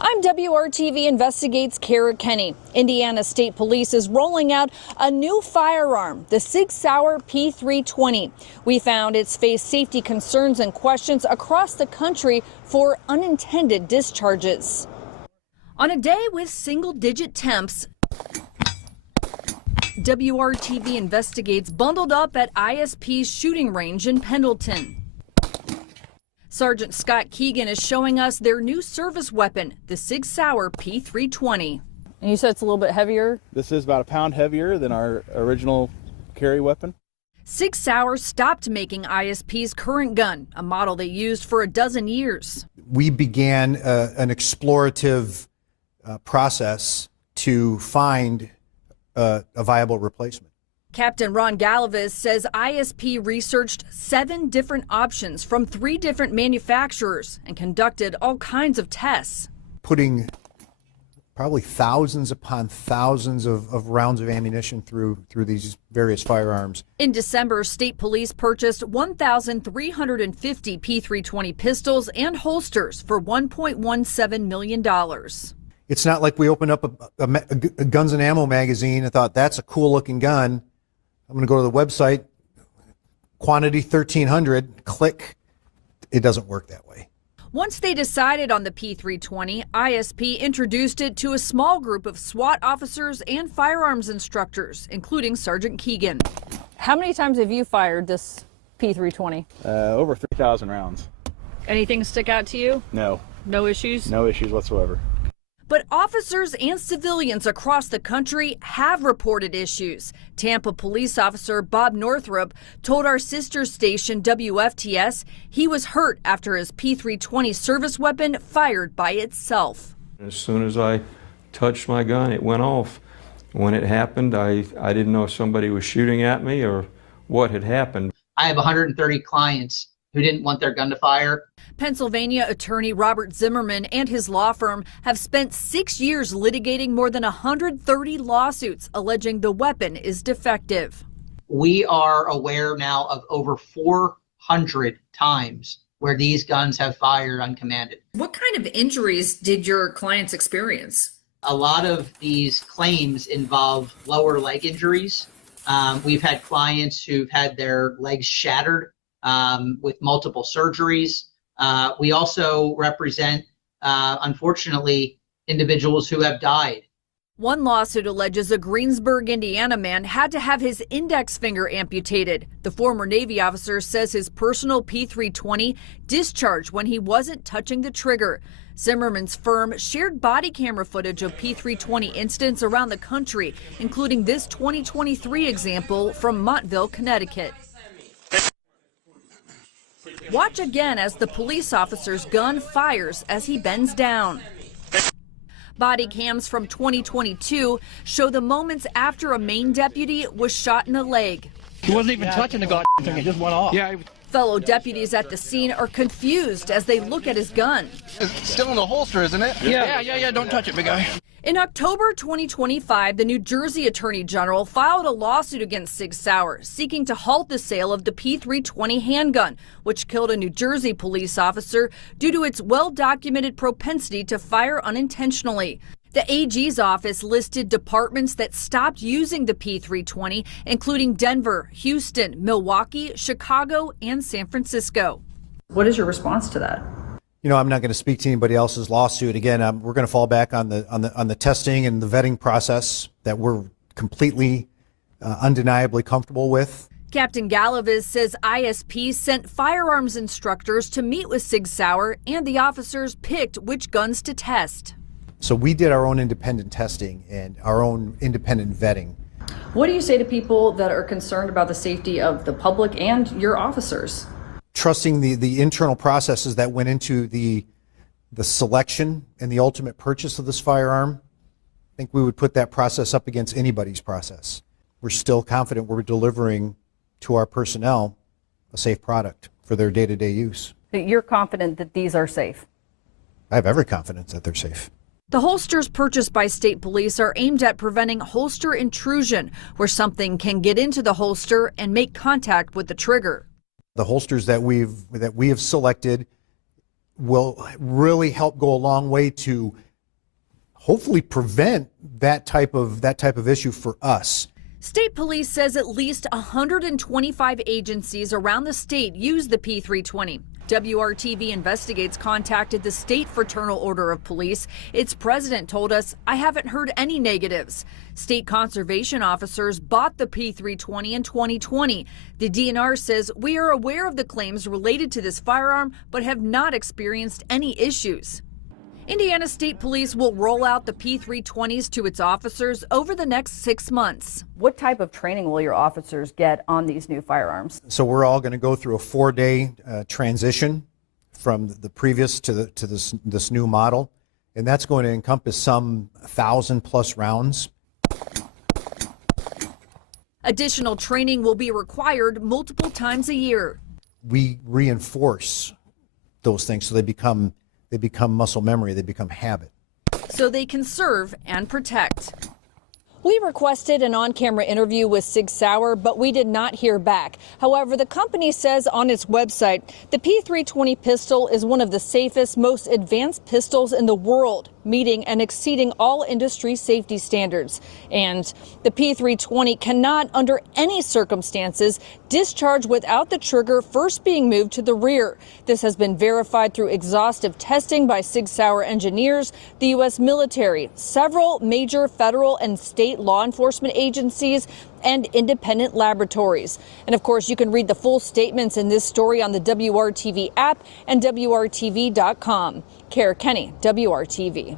I'm WRTV Investigates Kara Kenny. Indiana State Police is rolling out a new firearm, the Sig Sauer P320. We found it's faced safety concerns and questions across the country for unintended discharges. On a day with single-digit temps, WRTV Investigates bundled up at ISP's shooting range in Pendleton. Sergeant Scott Keegan is showing us their new service weapon, the Sig Sauer P320. And you said it's a little bit heavier? This is about a pound heavier than our original carry weapon. Sig Sauer stopped making ISP's current gun, a model they used for a dozen years. We began an explorative process to find a viable replacement. Captain Ron Galavis says ISP researched 7 different options from 3 different manufacturers and conducted all kinds of tests. Putting probably thousands upon thousands of rounds of ammunition through these various firearms. In December, state police purchased 1,350 P320 pistols and holsters for $1.17 million. It's not like we opened up a guns and ammo magazine and thought, that's a cool looking gun. I'm going to go to the website, quantity 1,300, click. It doesn't work that way. Once they decided on the P320, ISP introduced it to a small group of SWAT officers and firearms instructors, including Sergeant Keegan. How many times have you fired this P320? Over 3,000 rounds. Anything stick out to you? No. No issues? No issues whatsoever. But officers and civilians across the country have reported issues. Tampa police officer Bob Northrup told our sister station WFTS he was hurt after his P320 service weapon fired by itself. As soon as I touched my gun, it went off. When it happened, I didn't know if somebody was shooting at me or what had happened. I have 130 clients who didn't want their gun to fire. Pennsylvania attorney Robert Zimmerman and his law firm have spent 6 years litigating more than 130 lawsuits alleging the weapon is defective. We are aware now of over 400 times where these guns have fired uncommanded. What kind of injuries did your clients experience? A lot of these claims involve lower leg injuries. We've had clients who've had their legs shattered with multiple surgeries. We also represent, unfortunately, individuals who have died. One lawsuit alleges a Greensburg, Indiana man had to have his index finger amputated. The former Navy officer says his personal P320 discharged when he wasn't touching the trigger. Zimmerman's firm shared body camera footage of P320 incidents around the country, including this 2023 example from Montville, Connecticut. Watch again as the police officer's gun fires as he bends down. Body cams from 2022 show the moments after a Maine deputy was shot in the leg. He wasn't even touching the goddamn thing, it just went off. Yeah. Fellow deputies at the scene are confused as they look at his gun. It's still in the holster, isn't it? Yeah, don't touch it, big guy. In October 2025, the New Jersey Attorney General filed a lawsuit against Sig Sauer, seeking to halt the sale of the P320 handgun, which killed a New Jersey police officer due to its well-documented propensity to fire unintentionally. The AG's office listed departments that stopped using the P320, including Denver, Houston, Milwaukee, Chicago, and San Francisco. What is your response to that? You know, I'm not going to speak to anybody else's lawsuit. Again, we're going to fall back on the testing and the vetting process that we're completely, undeniably comfortable with. Captain Galavis says ISP sent firearms instructors to meet with Sig Sauer, and the officers picked which guns to test. So we did our own independent testing and our own independent vetting. What do you say to people that are concerned about the safety of the public and your officers? Trusting the internal processes that went into the selection and the ultimate purchase of this firearm, I think we would put that process up against anybody's process. We're still confident we're delivering to our personnel a safe product for their day-to-day use. You're confident that these are safe? I have every confidence that they're safe. The holsters purchased by state police are aimed at preventing holster intrusion, where something can get into the holster and make contact with the trigger. The holsters that we have selected will really help go a long way to hopefully prevent that type of issue for us. State police says at least 125 agencies around the state use the P320. WRTV Investigates contacted the State Fraternal Order of Police. Its president told us, "I haven't heard any negatives." State conservation officers bought the P320 in 2020. The DNR says, "We are aware of the claims related to this firearm, but have not experienced any issues." Indiana State Police will roll out the P320s to its officers over the next 6 months. What type of training will your officers get on these new firearms? So we're all going to go through a 4-day transition from the previous to this new model, and that's going to encompass some 1,000+ rounds. Additional training will be required multiple times a year. We reinforce those things so they become muscle memory, they become habit. So they can serve and protect. We requested an on-camera interview with Sig Sauer, but we did not hear back. However, the company says on its website, the P320 pistol is one of the safest, most advanced pistols in the world, meeting and exceeding all industry safety standards. And the P320 cannot, under any circumstances, discharge without the trigger first being moved to the rear. This has been verified through exhaustive testing by Sig Sauer engineers, the U.S. military, several major federal and state law enforcement agencies, and independent laboratories. And of course, you can read the full statements in this story on the WRTV app and WRTV.com. Kara Kenny, WRTV.